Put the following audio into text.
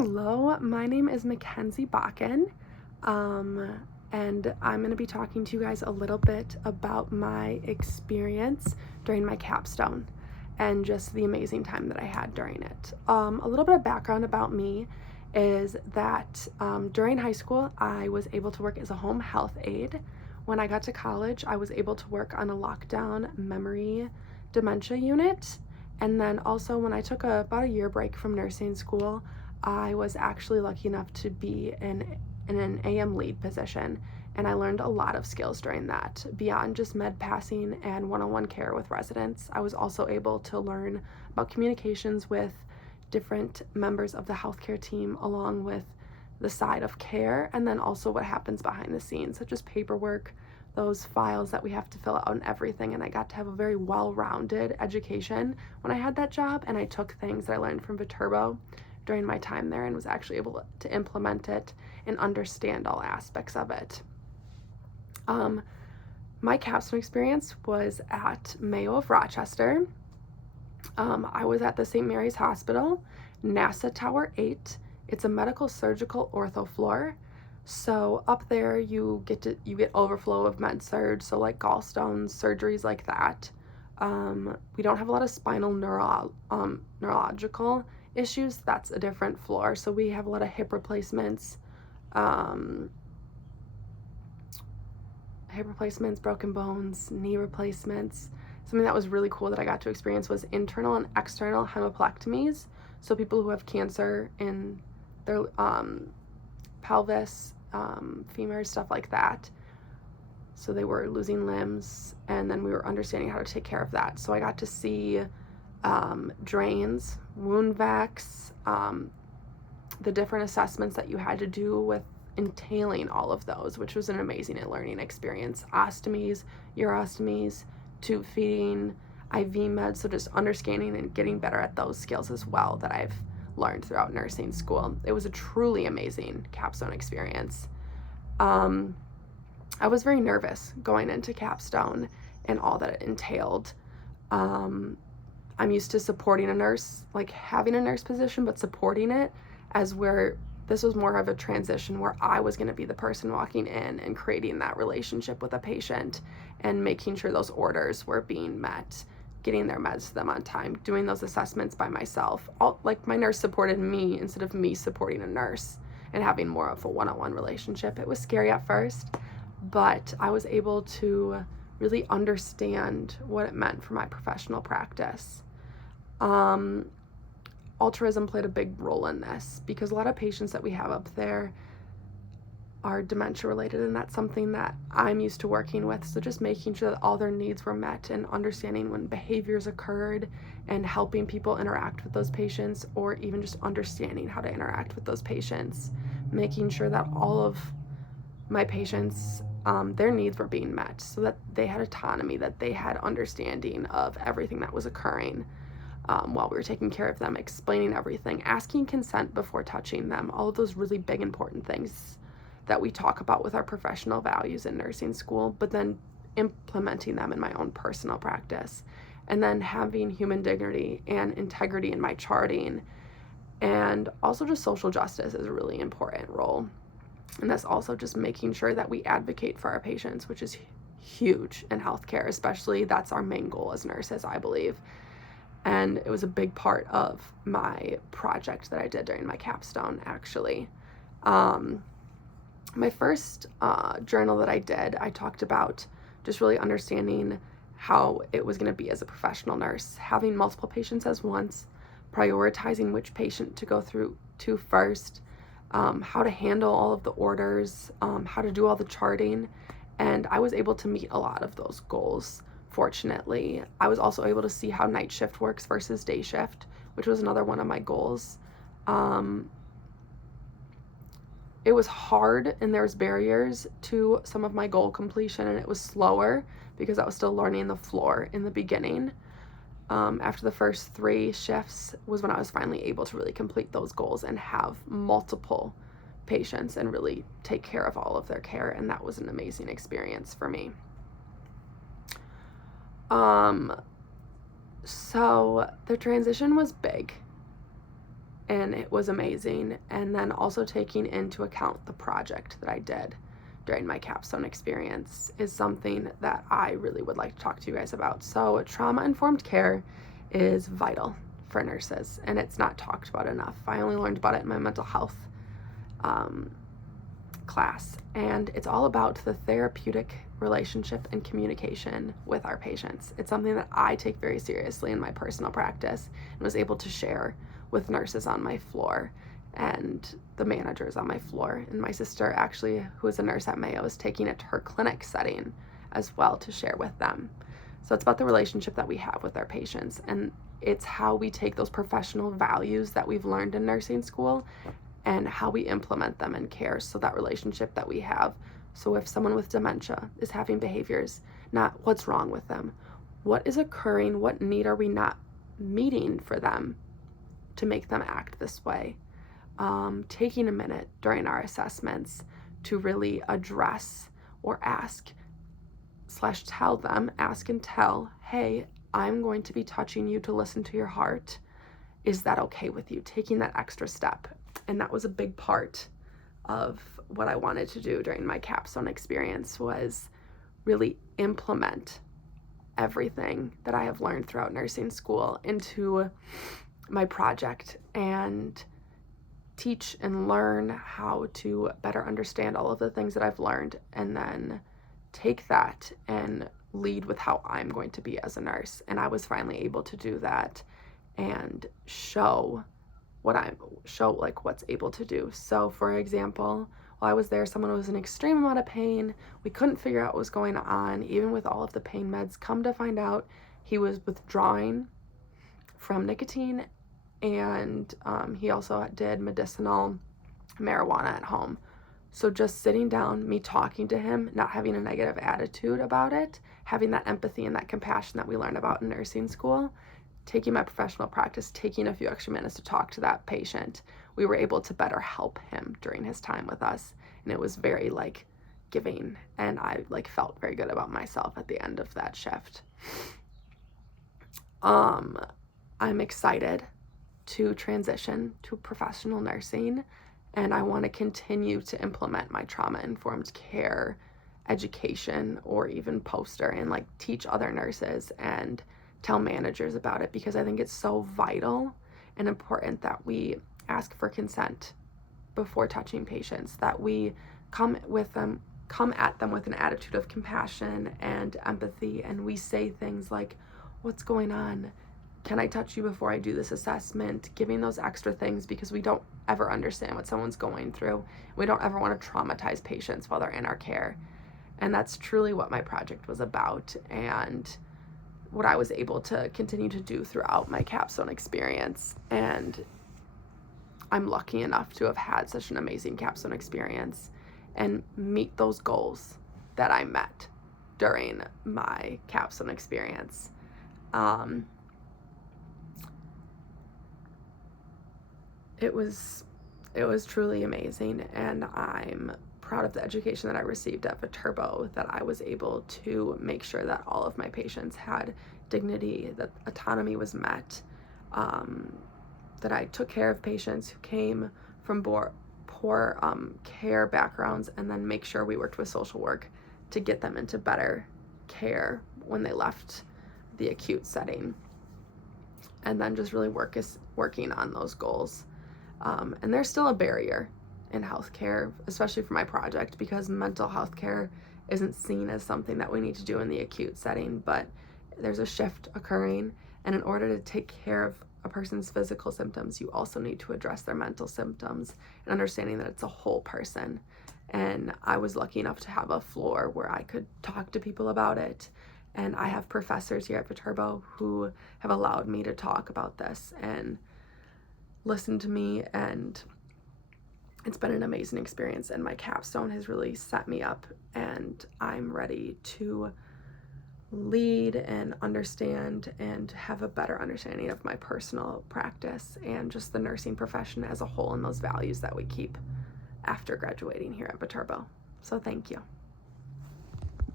Hello, my name is Mackenzie Bakken, and I'm going to be talking to you guys a little bit about my experience during my capstone and just the amazing time that I had during it. A little bit of background about me is that during high school, I was able to work as a home health aide. When I got to college, I was able to work on a lockdown memory dementia unit. And then also when I took about a year break from nursing school, I was actually lucky enough to be in an AM lead position, and I learned a lot of skills during that. Beyond just med passing and one-on-one care with residents, I was also able to learn about communications with different members of the healthcare team, along with the side of care, and then also what happens behind the scenes, such as paperwork, those files that we have to fill out and everything. And I got to have a very well-rounded education when I had that job, and I took things that I learned from Viterbo during my time there and was actually able to implement it and understand all aspects of it. My capstone experience was at Mayo of Rochester. I was at the St. Mary's Hospital, NASA Tower 8. It's a medical surgical ortho floor. So up there you get overflow of med surg, so like gallstones, surgeries like that. We don't have a lot of spinal neurological issues. That's a different floor. So we have a lot of hip replacements, broken bones, knee replacements. Something that was really cool that I got to experience was internal and external hemiplectomies. So people who have cancer in their pelvis, femur, stuff like that. So they were losing limbs, and then we were understanding how to take care of that. So I got to see drains, wound vacs, the different assessments that you had to do with entailing all of those, which was an amazing learning experience. Ostomies, urostomies, tube feeding, IV meds, so just understanding and getting better at those skills as well that I've learned throughout nursing school. It was a truly amazing capstone experience. I was very nervous going into capstone and all that it entailed. I'm used to supporting a nurse, like having a nurse position, but supporting it as where this was more of a transition where I was going to be the person walking in and creating that relationship with a patient and making sure those orders were being met, getting their meds to them on time, doing those assessments by myself. Like my nurse supported me instead of me supporting a nurse and having more of a one-on-one relationship. It was scary at first, but I was able to really understand what it meant for my professional practice. Altruism played a big role in this because a lot of patients that we have up there are dementia related, and that's something that I'm used to working with. So just making sure that all their needs were met and understanding when behaviors occurred and helping people interact with those patients, or even just understanding how to interact with those patients, making sure that all of my patients, their needs were being met so that they had autonomy, that they had understanding of everything that was occurring while we were taking care of them, explaining everything, asking consent before touching them, all of those really big important things that we talk about with our professional values in nursing school, but then implementing them in my own personal practice. And then having human dignity and integrity in my charting, and also just social justice is a really important role. And that's also just making sure that we advocate for our patients, which is huge in healthcare, especially that's our main goal as nurses, I believe. And it was a big part of my project that I did during my capstone, actually. My first journal that I did, I talked about just really understanding how it was going to be as a professional nurse, having multiple patients as once, prioritizing which patient to go through to first, how to handle all of the orders, how to do all the charting, and I was able to meet a lot of those goals. Fortunately, I was also able to see how night shift works versus day shift, which was another one of my goals. It was hard, and there was barriers to some of my goal completion, and it was slower because I was still learning the floor in the beginning. After the first 3 shifts was when I was finally able to really complete those goals and have multiple patients and really take care of all of their care, and that was an amazing experience for me. So the transition was big. and it was amazing. And then also taking into account the project that I did during my capstone experience is something that I really would like to talk to you guys about. So trauma-informed care is vital for nurses, and it's not talked about enough. I only learned about it in my mental health class, and it's all about the therapeutic relationship and communication with our patients. It's something that I take very seriously in my personal practice and was able to share with nurses on my floor and the managers on my floor. And my sister, actually, who is a nurse at Mayo, is taking it to her clinic setting as well to share with them. So it's about the relationship that we have with our patients, and it's how we take those professional values that we've learned in nursing school and how we implement them in care. So that relationship that we have. So if someone with dementia is having behaviors, not what's wrong with them, what is occurring, what need are we not meeting for them to make them act this way? Taking a minute during our assessments to really address or ask / tell them, ask and tell, hey, I'm going to be touching you to listen to your heart. Is that okay with you? Taking that extra step. And that was a big part of what I wanted to do during my capstone experience, was really implement everything that I have learned throughout nursing school into my project and teach and learn how to better understand all of the things that I've learned, and then take that and lead with how I'm going to be as a nurse. And I was finally able to do that and show what's able to do. So for example, while I was there, someone was in extreme amount of pain. We couldn't figure out what was going on, even with all of the pain meds. Come to find out, he was withdrawing from nicotine, and he also did medicinal marijuana at home. So just sitting down, me talking to him, not having a negative attitude about it, having that empathy and that compassion that we learn about in nursing school, taking my professional practice, taking a few extra minutes to talk to that patient, we were able to better help him during his time with us. And it was very giving, and I felt very good about myself at the end of that shift. I'm excited to transition to professional nursing, and I want to continue to implement my trauma-informed care education or even poster and teach other nurses and tell managers about it, because I think it's so vital and important that we ask for consent before touching patients, that we come at them with an attitude of compassion and empathy, and we say things like, what's going on? Can I touch you before I do this assessment? Giving those extra things, because we don't ever understand what someone's going through. We don't ever want to traumatize patients while they're in our care. And that's truly what my project was about, and what I was able to continue to do throughout my capstone experience. And I'm lucky enough to have had such an amazing capstone experience and meet those goals that I met during my capstone experience. It was truly amazing, and I'm proud of the education that I received at Viterbo, that I was able to make sure that all of my patients had dignity, that autonomy was met, that I took care of patients who came from poor care backgrounds, and then make sure we worked with social work to get them into better care when they left the acute setting, and then just really working on those goals. And there's still a barrier in healthcare, especially for my project, because mental health care isn't seen as something that we need to do in the acute setting, but there's a shift occurring, and in order to take care of a person's physical symptoms, you also need to address their mental symptoms, and understanding that it's a whole person. And I was lucky enough to have a floor where I could talk to people about it, and I have professors here at Viterbo who have allowed me to talk about this and listen to me, and it's been an amazing experience, and my capstone has really set me up, and I'm ready to lead and understand and have a better understanding of my personal practice and just the nursing profession as a whole, and those values that we keep after graduating here at Viterbo. So thank you.